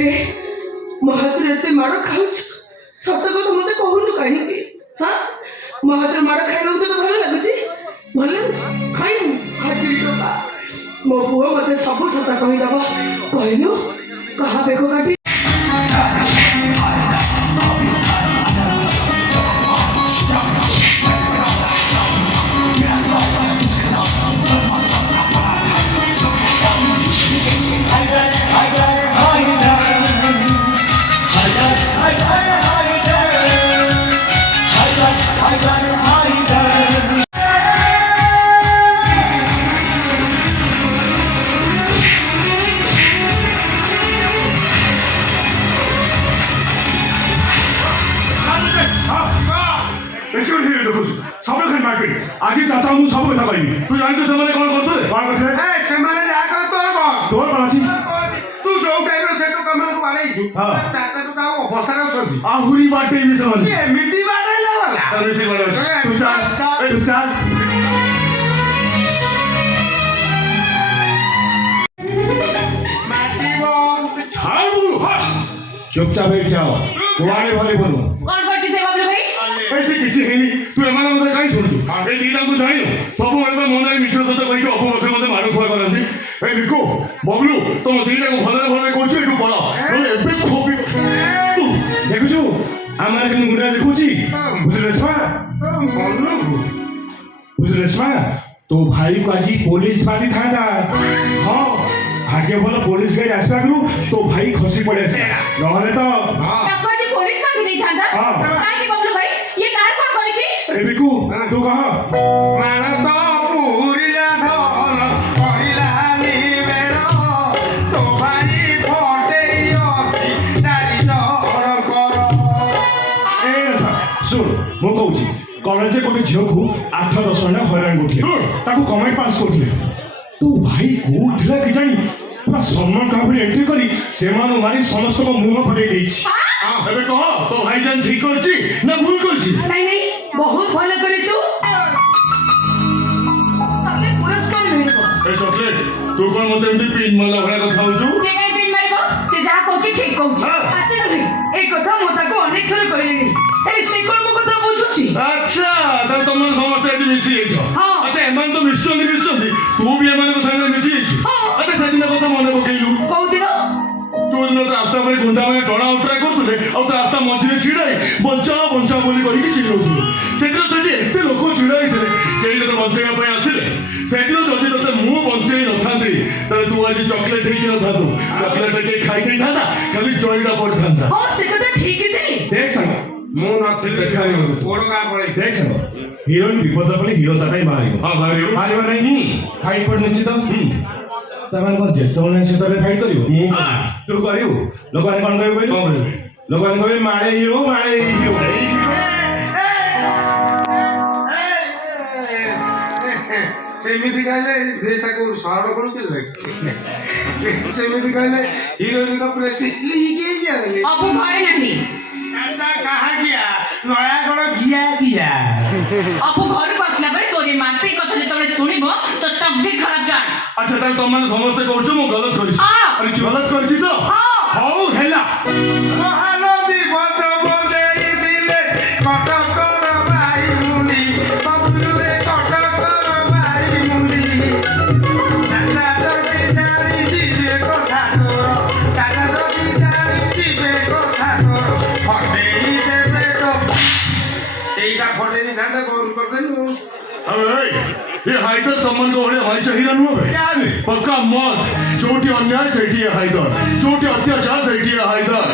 रे महातिर एते माड़ खाउछ सत कथा मते कहूनु काहेकि हां महातिर माड़ खाइबा तो भल लागुची खाइनु हाजिर टका मो पुओ मते सब सता कहि दबा कहनु कहा बेको काटी आगे चाचा मु सब कथा कहबी तू जानछ ସେମାନେ कोन करथले कोन करथले ए ସେମାନେ जा कर तोर कोन तोर बालाजी तू जो टाइम रे सेटो कमन को आरै छु चारटा टका अवसर अछंती आहुरी बाटे भी ସେମାନେ ए मिटी बाटे लावला तने से बोले तू चल माटी बम छाड़ू चुपचाप बैठ जाओ तुम्हारे भले बोलो कौन करती से बाबू भाई पैसे किसी है नहीं तू एमान मते काई सुनछु ए दीदा को जाइयो सब एबा मने मिछ सत कहि के अपवर्ष मते मारू खुआ करंती ए बिको बबलू तुम दीदा को भले भले कहछु एटू बोला नले एबे खोपी तू देखछु आमार के गुरा देखुची बुझले छमा बोलनु बुझले छमा तो भाई को आज पुलिस वाली थांदा हां भाग्य बोला पुलिस गाड़ी आसवा करू तो भाई खसी पड़े नहले तो टक्कर पुलिस मांगी नहीं था काहे कि बाबू भाई ये कार कौन करी छी ए बिकू तू कहा मान तो पूरीला धन कहिला नि बेड़ो तो भाई फटेइयोती चारि जर कर ए सुन मो कहूची कॉलेज कोटे झियो को 8-10 जण हैरान करथिले ताकू कमेंट पास करथिले तू भाई कोठला कि जानी पूरा सम्मान काबू एंट्री करी सेमानो मारी समस्त को मुंह फटै देछि हां एबे कह तो भाई जान ठीक करछि ना भूल करछि नहीं नहीं बहुत भलो करिछु तबे पुरस्कार मिलबो ए चॉकलेट तू कोन मते एंटी पिन मला भरा କଥା होछु जे काई पिन मारिबो से जा कहछि ठीक कहछि अच्छा नहीं ए कथा मो ताको अनेक थर कहलिनी ए से कोन मो कथा बुझुछि अच्छा त तुम समस्त आज मिसी छ अच्छा एमान तो मिसछंदी तू भी एमान को संग मिसी छ अच्छा सदिना कथा मने पकेलु कहू दिन तू दिन रास्ता पर गुंडा में टणा उठरा करतुले आ तो रास्ता मझिरे छिड़ाई बंचा बंचा बोली कहि कि चिल्लौतु सेदिन सेठी एते लोक छिड़ाई थे केई तो बंचेगा पय आसिले सेदिन जदी तते मु बंचेई न थांदी त तू आज चॉकलेट ही न थातु चॉकलेट के खाई देई थांदा खाली जइला पड़ थांदा हां से कथा ठीक छै देख संग मु नथिले देखाई न तोर का पड़े देख संग हिरोइन विपद पड़े हिरो ताई मारियो हां मारियो नहीं फाइट पर निश्चित तमन को जेतोने सेतरे फाइट करियो तू करियो लोगन कोन कहबे लोगन कहबे मारे हिरो सेमिति कहले देशा को सरल करू के सेमिति कहले हीरोइन का प्रेस्टीज लीके जाले अब घरे नहीं अच्छा कहां गया नया गड़ गया अब घर को असला पर तोरी मारपीट कथा जेतले सुनिबो तो तब भी खराब जान अच्छा ताल तुम माने समस्त कहछु मो गलत करिछि अरे गलत करिछि तो हां हेला महानदी बद बदेई दिले कटकर भाई मुनि बबलू रे कटकर भाई मुनि दादा जदी जानी जीवे कथा तोर दादा जदी जानी जीवे कथा तोर फटेई देबे तो सेईटा फटेई दादा कौन कर देनु अरे ये हाइदर तमन को ओले भाई चाहिए नु बे पक्का मौत चोटी अन्याय सेठी है हाइदर चोटी अत्याचार सेठी है हाइदर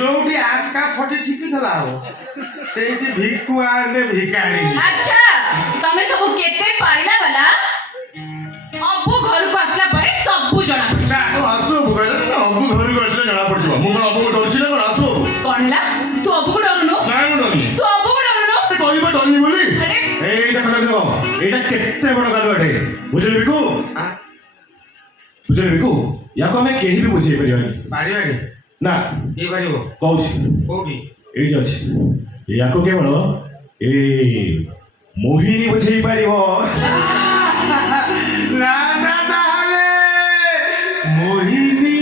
जोटी आस्का फटे टिपी थला हो सेठी भिक्कु आने भिकारी अच्छा तमे सब केते पारिला वाला अबु घर को असला परे सब जना तो आसो भगला अबु घर को असला जना पड़ जवा मु अबु डरछि ना आसो कोन हला तू अबु को डरनु नाही डरनी तू अबु को डरनु कहिबा डरनी बोली अरे एटा खला देखो एटा केते बड़ गालवाटे बुझले बिकु याको हमें केही भी बुझे परिवानी बारी ना ये बारी हो कहूछि कोबी एडी अछि याको केवल ए मोहिनी बुझे परिबो ना ना मोहिनी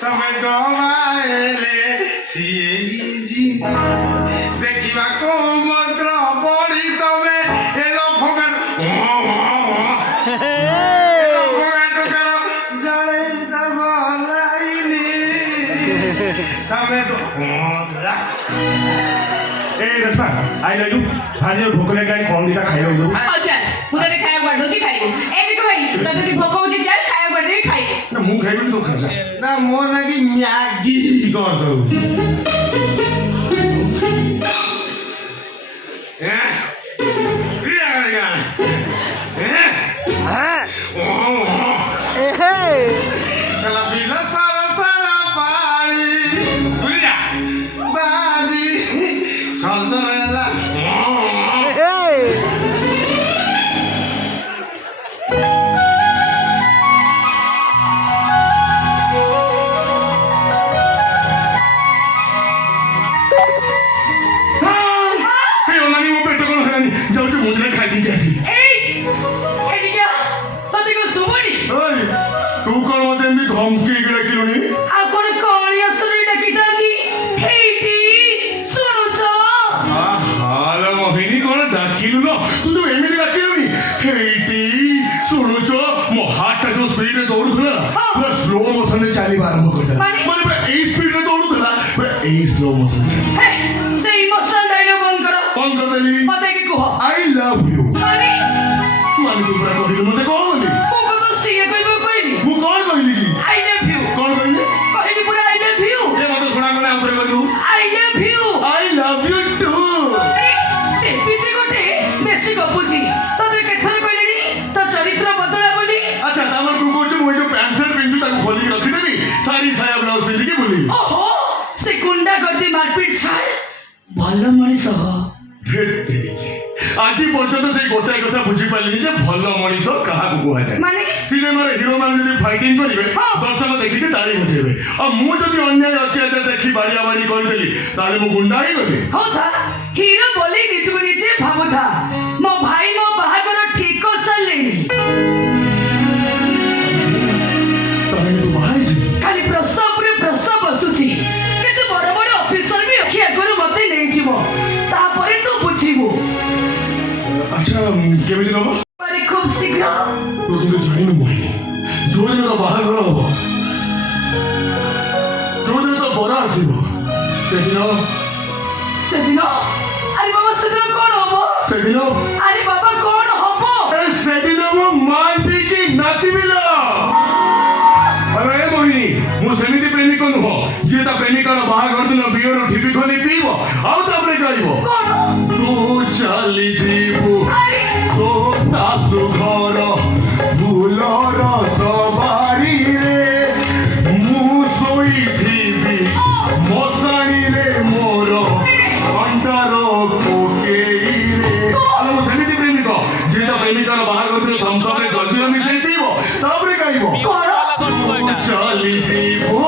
ତମେ ଡବାଇଲେ ସିଏ ଯିବ ଦେଖିବାକୁ ମନ୍ତ୍ର ପଢି ତମେ ଏ ଲଫଗାଟ ଜଳେଇ ଦବ ଲାଇନି ତମେ ଏ ରେଶମା ଆଇ ଲାଇଲୁ ଆଜି ଭୋକ ଲାଗିଲାଣି କଣ ଦିଟା ଖାଇବାକୁ ଦବୁ ହଉ ଚାଲ ମୁଁ ତତେ ଖାଇବାକୁ ବାଢଉଛି ଖାଇବୁ ଏମିତି ଭାଇ ତତେ ଯଦି ଭୋକ ହଉଛି ଚାଲ ଖାଇବାକୁ ବାଢିଦେବି ଖାଇବୁ ନା ମୁଁ ଖାଇବିନି ତୁ ଖାଇସା ନା ମୋ ଲାଗି ମ୍ୟାଗି କରିଦଉ ବିଲ ସାରା ସାରା ପାଣି ବୁଝିଲା ବାଜି ସଲସଲ ହେଲା ମୋ ପେଟ କଣ ହେଲାନି ଯାଉଛି ମୁଁ ଦିନେ ଖାଇଦେଇକି ଆସିବି ଏଇ ଏଠିକି ଆ ତତେ କଣ ଶୁଭୁନି ଓଇ ତୁ କଣ ମତେ ଏମିତି ଧମକେଇକି ଡାକିଲୁଣି ଆଉ କଣ କଳିଆ ସୁରି ଡାକିଥାନ୍ତି ହେଇଟି ଶୁଣୁଛ ହାଲ ମୋହିନୀ କଣ ଡାକିଲୁ ଲୋ ତୁ ତ ଏମିତି ଡାକିଲୁଣି ହେଇଟି ଶୁଣୁଛ ମୋ ହାର୍ଟଟା ଯୋଉ ସ୍ପିଡରେ ଦୌଡୁଥିଲା ପୁରା ସ୍ଲୋ ମୋସନରେ ଚାଲିବା ଆରମ୍ଭ କରିଦେଲା ମାନେ? ମାନେ ପୁରା ଏଇ ସ୍ପିଡରେ ଦୌଡୁଥିଲା ପୁରା ଏଇ ସ୍ଲୋ ମୋସନ ହେ ସେଇ ଇମୋସନାଲ ଡାଇଲଗ ବନ୍ଦ କର କଣ କରିଦେଲି ମତେ କି କୁହ ଆଇ ଲଭ୍ ୟୁ ମାନେ ମାନେ ତୁ ପୁରା କହିଲୁ ମତେ କଣ ବୋଲି ମୁଁ କଣ ତ ସିଏ କହିବାକୁ କହିଲି ମୁଁ କଣ କହିଲି କି ଆଇ ଲଭ୍ ୟୁ କଣ କହିଲି କହିଲି ପୁରା ଆଇ ଲଭ୍ ୟୁ ଏ ମତେ ଶୁଣାଗଲା ଆଉଥରେ କହିଲୁ I love you I love you too ପିଛି ଗୋଟେ ବେଶୀ ଗପୁଛି ତତେ କେଥର କହିଲିଣି ତ ଚରିତ୍ର ବଦଳା ବୋଲି ଆଚ୍ଛା ତାମାନେ ତୁ କହୁଛୁ ମୁଁ ଏଇ ଯୋଉ ପ୍ୟାଣ୍ଟ ସାର୍ଟ ପିନ୍ଧି ତାକୁ ଖୋଲିକି ରଖିଦେବି ଶାଢ଼ୀ ସାୟା ବ୍ଲାଉଜ ପିନ୍ଧିକି ବୁଲିବି ଓହୋ ସେ ଗୁଣ୍ଡା ଗର୍ଦି ମାରପିଟ ଛାଡ ଭଲ ମଣିଷ ହ ଆଜି ପର୍ଯ୍ୟନ୍ତ ସେଇ ଗୋଟାଏ କଥା ବୁଝିପାରିଲିନି ଯେ ଭଲ ମଣିଷ କାହାକୁ କୁହାଯାଏ ମାନେ ସିନେମାରେ ହିରୋ ମାନେ ଯଦି ଫାଇଟିଂ କରିବେ ଦର୍ଶକ ଦେଖିକି ତାଳି ବଜେଇବେ ଆଉ ମୁଁ ଯଦି ଅନ୍ୟାୟ ଅତ୍ୟାଚାର ଦେଖି ବାଡ଼ିଆ ବାଡ଼ି କରିଦେଲି ତାହେଲେ ମୁଁ ଗୁଣ୍ଡା ହେଇଗଲି ହଉ ଥା ହିରୋ ବୋଲି ନିଜକୁ ନିଜେ ଭାବୁଥା ମୋ ଭାଇ ମୋ ବାହାଘର ଠିକ କରିସାରିଲେଣି ତାହେଲେ ତୁ ବାହା ହେଇଯିବୁ ଖାଲି ପ୍ରସ୍ତାବ ଉପରେ ପ୍ରସ୍ତାବ ଆସୁଛି କେତେ ବଡ ବଡ ଅଫିସର ବି ଅଖି ଆଗରୁ ମତେ ନେଇଯିବ ତାପରେ ତୁ ବୁଝିବୁ ଆଚ୍ଛା କେମିତି ନବ ପରେ ଖୁବ ଶୀଘ୍ର ତୁ କିନ୍ତୁ ଜାଣିନୁ ମୋହିନୀ ଯୋଉଦିନ ତ ବାହାଘର ହବ ଯୋଉଦିନ ତ ବର ଆସିବ ସେଦିନ ସେଦିନ ଆରେ ବାବା ସେଦିନ କଣ ହବ ସେଦିନ ଆରେ ବାବା କଣ ହବ ସେଦିନ ମୁଁ ମାଲ ପିଇକି ନାଚିବି ଲୋ ଆରେ ଏ ମୋହିନୀ ମୁଁ ସେମିତି ପ୍ରେମିକ ନୁହଁ ଯିଏ ତା ପ୍ରେମିକାର ବାହାଘର ଦିନ ବିୟର ଠିପି ଖୋଲି ପିଇବ ଆଉ ତାପରେ ଗାଇବ କଣ ତୁ ଚାଲିଯିବୁ ଆରେ ତୋ ଶାଶୁ ଘର ଭୁଲର ସବାରିରେ ମୁଁ ଶୋଇଥିବି ମଶାଣିରେ ମୋର ଅଣ୍ଡାର କୋକେଇରେ ଆରେ ମୁଁ ସେମିତି ପ୍ରେମିକ ଯିଏ ତା ପ୍ରେମିକାର ବାହାଘର ଦିନ ଥମ୍ସଅପରେ ଜଲଜିରା ମିଶେଇ ପିଇବ ତାପରେ ଗାଇବ କଣ ତୁ ଚାଲିଯିବୁ